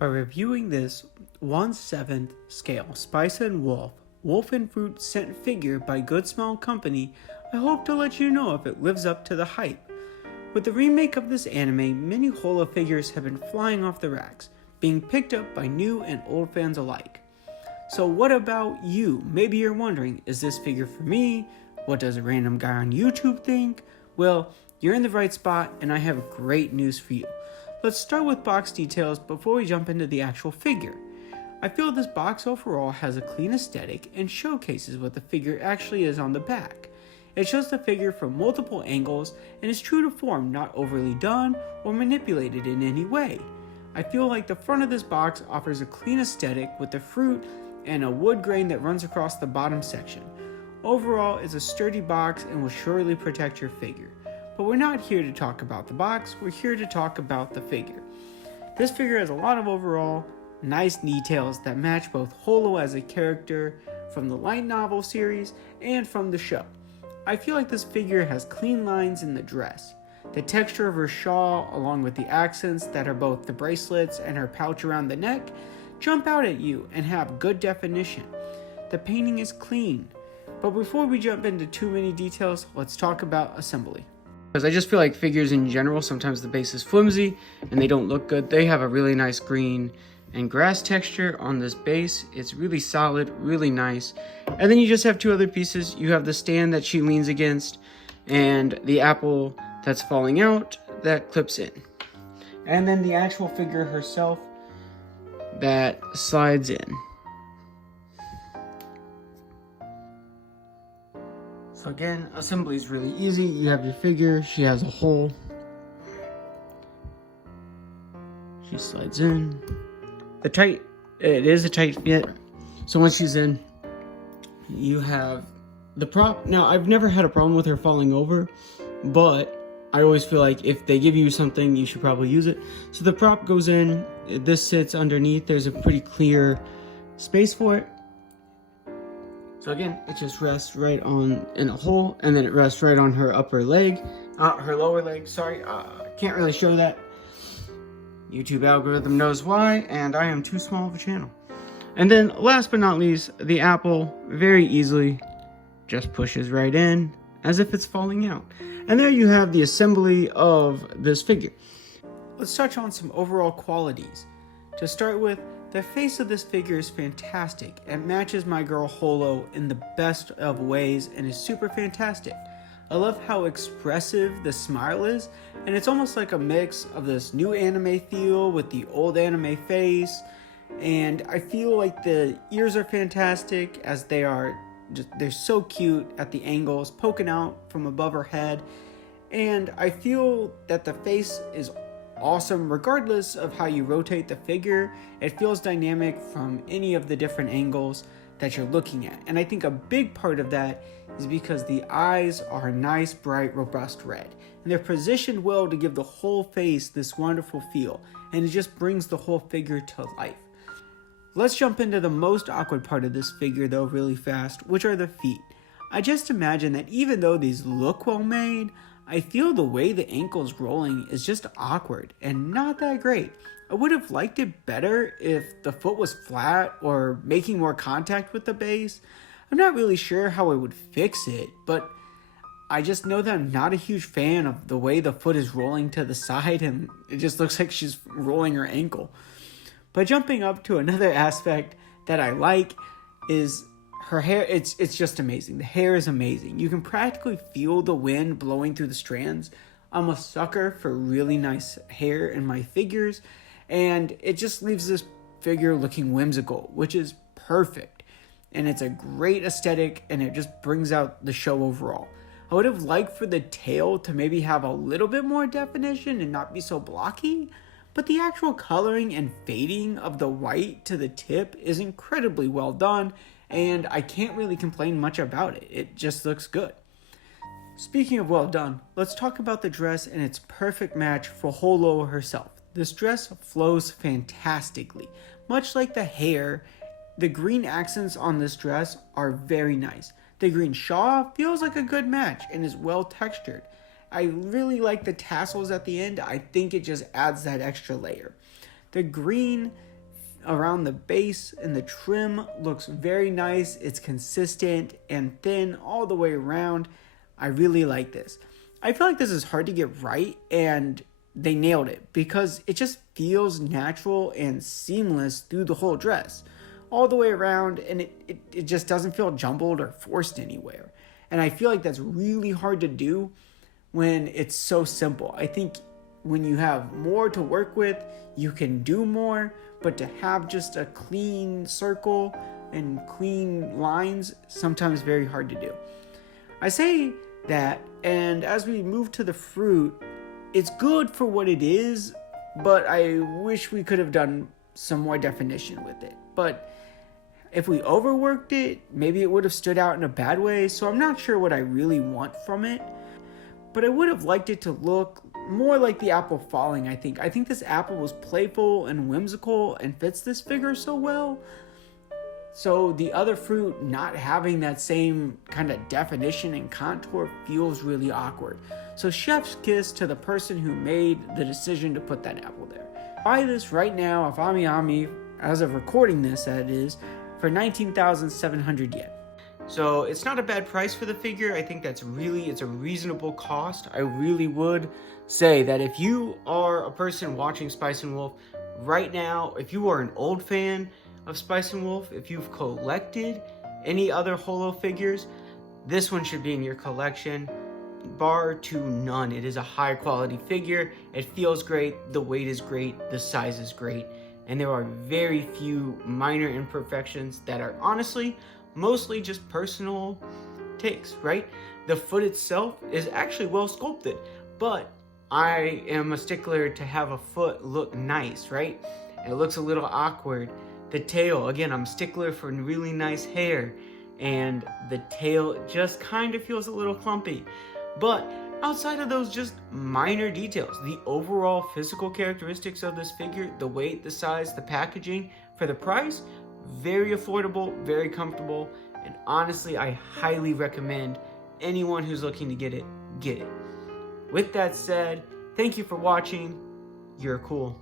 By reviewing this 1/7 scale Spice and Wolf and Fruit scent figure by Good Smell Company, I hope to let you know if it lives up to the hype. With the remake of this anime, many Holo figures have been flying off the racks, being picked up by new and old fans alike. So what about you? Maybe you're wondering, is this figure for me? What does a random guy on YouTube think? Well, you're in the right spot, and I have great news for you. Let's start with box details before we jump into the actual figure. I feel this box overall has a clean aesthetic and showcases what the figure actually is on the back. It shows the figure from multiple angles and is true to form, not overly done or manipulated in any way. I feel like the front of this box offers a clean aesthetic with the fruit and a wood grain that runs across the bottom section. Overall, it's a sturdy box and will surely protect your figure. But we're not here to talk about the box, we're here to talk about the figure. This figure has a lot of overall nice details that match both Holo as a character from the light novel series and from the show. I feel like this figure has clean lines in the dress. The texture of her shawl, along with the accents that are both the bracelets and her pouch around the neck, jump out at you and have good definition. The painting is clean. But before we jump into too many details, let's talk about assembly. Because I just feel like figures in general, sometimes the base is flimsy and they don't look good. They have a really nice green and grass texture on this base. It's really solid, really nice. And then you just have two other pieces. You have the stand that she leans against and the apple that's falling out that clips in. And then the actual figure herself that slides in. So again, assembly is really easy. You have your figure, she has a hole. She slides in. It is a tight fit. So once she's in, you have the prop. Now, I've never had a problem with her falling over, but I always feel like if they give you something, you should probably use it. So the prop goes in, this sits underneath. There's a pretty clear space for it. So again, it just rests right on in a hole, and then it rests right on her upper leg, her lower leg, sorry. Can't really show that. YouTube algorithm knows why, and I am too small of a channel. And then last but not least, the apple very easily just pushes right in as if it's falling out. And there you have the assembly of this figure. Let's touch on some overall qualities. To start with, the face of this figure is fantastic. It matches my girl Holo in the best of ways and is super fantastic. I love how expressive the smile is, and it's almost like a mix of this new anime feel with the old anime face. And I feel like the ears are fantastic as they're so cute at the angles poking out from above her head. And I feel that the face is awesome regardless of how you rotate the figure. It feels dynamic from any of the different angles that you're looking at. And I think a big part of that is because the eyes are a nice, bright, robust red. And they're positioned well to give the whole face this wonderful feel. And it just brings the whole figure to life. Let's jump into the most awkward part of this figure though really fast, which are the feet. I just imagine that even though these look well made, I feel the way the ankle's rolling is just awkward and not that great. I would have liked it better if the foot was flat or making more contact with the base. I'm not really sure how I would fix it, but I just know that I'm not a huge fan of the way the foot is rolling to the side and it just looks like she's rolling her ankle. But jumping up to another aspect that I like is her hair. It's just amazing. The hair is amazing. You can practically feel the wind blowing through the strands. I'm a sucker for really nice hair in my figures, and it just leaves this figure looking whimsical, which is perfect. And it's a great aesthetic, and it just brings out the show overall. I would have liked for the tail to maybe have a little bit more definition and not be so blocky, but the actual coloring and fading of the white to the tip is incredibly well done, and I can't really complain much about it. It just looks good. Speaking of well done, let's talk about the dress and its perfect match for Holo herself. This dress flows fantastically. Much like the hair, the green accents on this dress are very nice. The green shawl feels like a good match and is well textured. I really like the tassels at the end. I think it just adds that extra layer. The green around the base and the trim looks very nice. It's consistent and thin all the way around. I really like this. I feel like this is hard to get right, and they nailed it because it just feels natural and seamless through the whole dress all the way around, and it just doesn't feel jumbled or forced anywhere. And I feel like that's really hard to do when it's so simple. I think when you have more to work with, you can do more, but to have just a clean circle and clean lines, sometimes very hard to do. I say that, and as we move to the fruit, it's good for what it is, but I wish we could have done some more definition with it. But if we overworked it, maybe it would have stood out in a bad way, so I'm not sure what I really want from it. But I would have liked it to look more like the apple falling, I think. I think this apple was playful and whimsical and fits this figure so well. So the other fruit not having that same kind of definition and contour feels really awkward. So chef's kiss to the person who made the decision to put that apple there. Buy this right now off Ami, as of recording this, that is, for 19,700 yen. So it's not a bad price for the figure. I think it's a reasonable cost. I really would say that if you are a person watching Spice and Wolf right now, if you are an old fan of Spice and Wolf, if you've collected any other Holo figures, this one should be in your collection, bar to none. It is a high quality figure. It feels great. The weight is great. The size is great. And there are very few minor imperfections that are honestly mostly just personal takes, right? The foot itself is actually well sculpted, but I am a stickler to have a foot look nice, right? It looks a little awkward. The tail, again, I'm a stickler for really nice hair, and the tail just kind of feels a little clumpy. But outside of those just minor details, the overall physical characteristics of this figure, the weight, the size, the packaging, for the price, very affordable, very comfortable, and honestly, I highly recommend anyone who's looking to get it, get it. With that said, thank you for watching. You're cool.